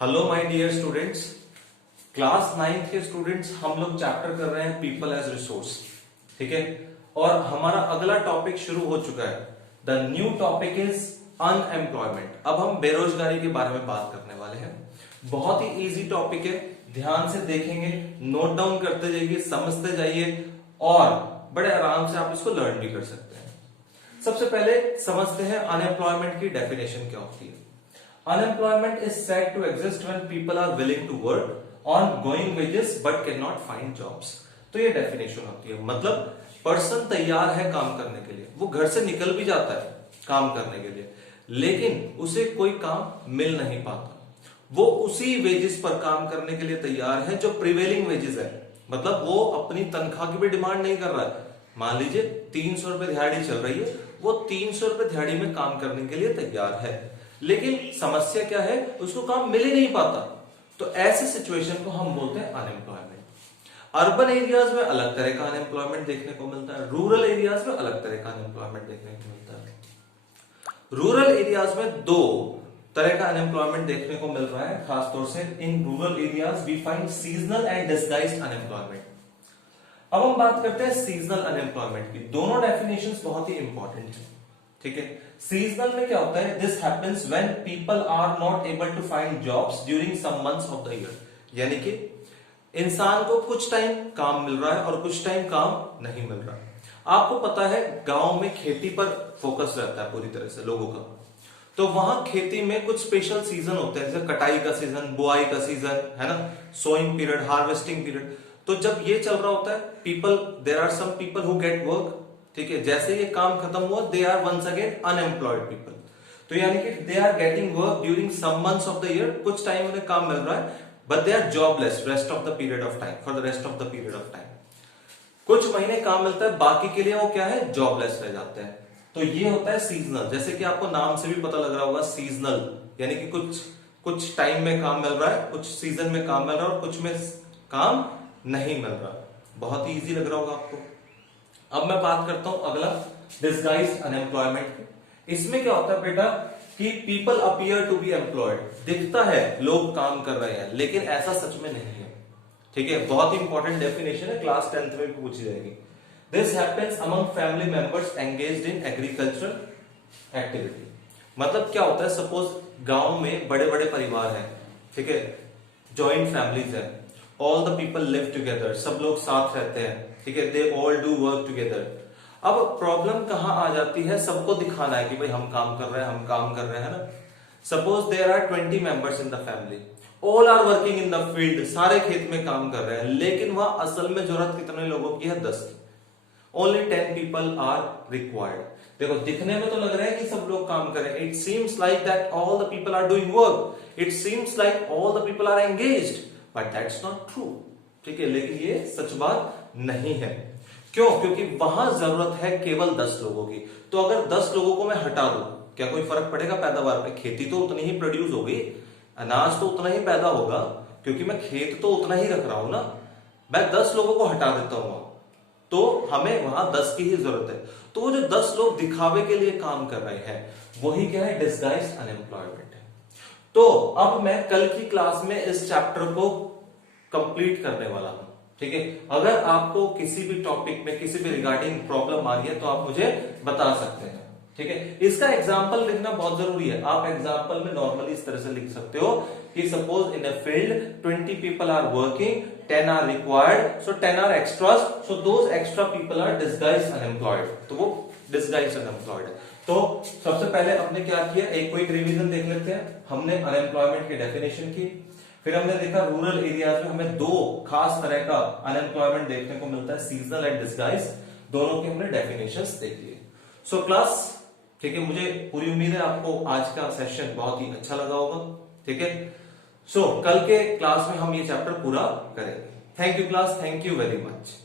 Hello my dear students, class 9th के students हम लोग चैप्टर कर रहे हैं पीपल एज रिसोर्स। ठीक है, और हमारा अगला टॉपिक शुरू हो चुका है। The new topic is unemployment. अब हम बेरोजगारी के बारे में बात करने वाले हैं। बहुत ही इजी टॉपिक है, ध्यान से देखेंगे, नोट डाउन करते जाइए, समझते जाइए और बड़े आराम से आप इसको लर्न भी कर सकते हैं। सबसे पहले समझते हैं अनएम्प्लॉयमेंट की डेफिनेशन क्या होती है। Unemployment is said to exist when people are willing to work on going wages but cannot find jobs। तो ये डेफिनेशन होती है, मतलब पर्सन तैयार है काम करने के लिए, वो घर से निकल भी जाता है काम करने के लिए, लेकिन उसे कोई काम मिल नहीं पाता। वो उसी वेजेस पर काम करने के लिए तैयार है जो प्रिवेलिंग वेजेस है, मतलब वो अपनी तनख्वाह की भी डिमांड नहीं कर रहा है। मान लीजिए 300 रुपए दिहाड़ी चल रही है, वो 300 रुपए दिहाड़ी में काम करने के लिए तैयार है, लेकिन समस्या क्या है, उसको काम मिल ही नहीं पाता। तो ऐसे सिचुएशन को हम बोलते हैं अनएम्प्लॉयमेंट। अर्बन एरियाज में अलग तरह का अनएम्प्लॉयमेंट देखने को मिलता है, रूरल एरियाज में अलग तरह का अनएम्प्लॉयमेंट देखने को मिलता है। रूरल एरियाज में दो तरह का अनएम्प्लॉयमेंट देखने को मिल रहा है, खासतौर से in rural areas we find seasonal and disguised unemployment. अब हम बात करते हैं सीजनल अनएम्प्लॉयमेंट की। दोनों डेफिनेशंस बहुत ही इंपॉर्टेंट है। ठीक है, सीजनल में क्या होता है, this happens when people are not able to find jobs during some months of the year. यानी कि इंसान को कुछ टाइम काम मिल रहा है और कुछ टाइम काम नहीं मिल रहा है। आपको पता है गांव में खेती पर फोकस रहता है पूरी तरह से लोगों का, तो वहां खेती में कुछ स्पेशल सीजन होते हैं, जैसे कटाई का सीजन, बुआई का सीजन, है ना, सोइंग पीरियड, हार्वेस्टिंग पीरियड। तो जब ये चल रहा होता है, people, there are some people who get work. ठीक है, जैसे ये काम खत्म हुआ, they are once again unemployed people. तो यानी कि they are getting work during some months of the year, कुछ टाइम उन्हें काम मिल रहा है, but they are jobless rest of the period of time, for the rest of the period of time. कुछ महीने काम मिलता है, बाकी के लिए वो क्या है, जॉबलेस रह जाते हैं। तो ये होता है सीजनल। जैसे कि आपको नाम से भी पता लग रहा होगा, सीजनल यानी कि कुछ टाइम में काम मिल रहा है, कुछ सीजन में काम मिल रहा है और कुछ में काम नहीं मिल रहा। बहुत ही इजी लग रहा होगा आपको। अब मैं बात करता हूं अगला, डिस्गाइज्ड अनएम्प्लॉयमेंट। इसमें क्या होता है बेटा कि people appear to be employed. दिखता है लोग काम कर रहे हैं, लेकिन ऐसा सच में नहीं है। ठीक है, बहुत ही इंपॉर्टेंट डेफिनेशन है, क्लास 10th में भी पूछी जाएगी। This happens among family members engaged in agricultural activity. मतलब क्या होता है, सपोज गांव में बड़े बड़े परिवार हैं, ठीक है, जॉइंट फैमिलीज है, all the people live together, सब लोग साथ रहते हैं, ठीक है, they all do work together. अब प्रॉब्लम कहां आ जाती है, सबको दिखाना है कि भाई हम काम कर रहे हैं, हम काम कर रहे हैं ना। Suppose there are 20 members in the family, all are working in the field, सारे खेत में काम कर रहे हैं, लेकिन वहां असल में जरूरत कितने लोगों की है, 10 की। Only 10 people are required. देखो दिखने में तो लग रहा है कि सब लोग काम कर रहे हैं, it seems like that all the people are doing work, it seems like all the people are engaged, but that's not true. ठीक है, लेकिन ये सच बात नहीं है। क्यों? क्योंकि वहां जरूरत है केवल 10 लोगों की। तो अगर 10 लोगों को मैं हटा दूं, क्या कोई फर्क पड़ेगा पैदावार पे? खेती तो उतनी ही प्रोड्यूस होगी, अनाज तो उतना ही पैदा होगा, क्योंकि मैं खेत तो उतना ही रख रहा हूं ना। मैं 10 लोगों को हटा देता हूं, तो हमें वहां 10 की ही जरूरत है। तो वो जो 10 लोग दिखावे के लिए काम कर रहे हैं, वही क्या है, डिस्गाइज्ड अनएम्प्लॉयमेंट है। तो अब मैं कल की क्लास में इस चैप्टर को कंप्लीट करने वाला हूं। ठीक है, अगर आपको किसी भी टॉपिक में किसी भी रिगार्डिंग प्रॉब्लम आ रही है तो आप मुझे बता सकते हैं। ठीक है, इसका एग्जांपल लिखना बहुत जरूरी है। आप एग्जांपल में नॉर्मली इस तरह से लिख सकते हो कि suppose in a field 20 people are working, 10 are required, so 10 are extras, so those extra people are disguised unemployed. तो वो डिस्गाइज्ड अनएम्प्लॉयड है। तो सबसे पहले हमने क्या किया, एक क्विक रिवीजन देख लेते हैं। हमने अनएम्प्लॉयमेंट की डेफिनेशन की, फिर हमने देखा रूरल एरियाज में हमें दो खास तरह का अनएम्प्लॉयमेंट देखने को मिलता है, सीजनल एंड डिस्गाइज। दोनों के हमने डेफिनेशंस देख लिए। सो क्लास, ठीक है, मुझे पूरी उम्मीद है आपको आज का सेशन बहुत ही अच्छा लगा होगा। ठीक है, सो कल के क्लास में हम ये चैप्टर पूरा करेंगे। Thank you class, thank you very much.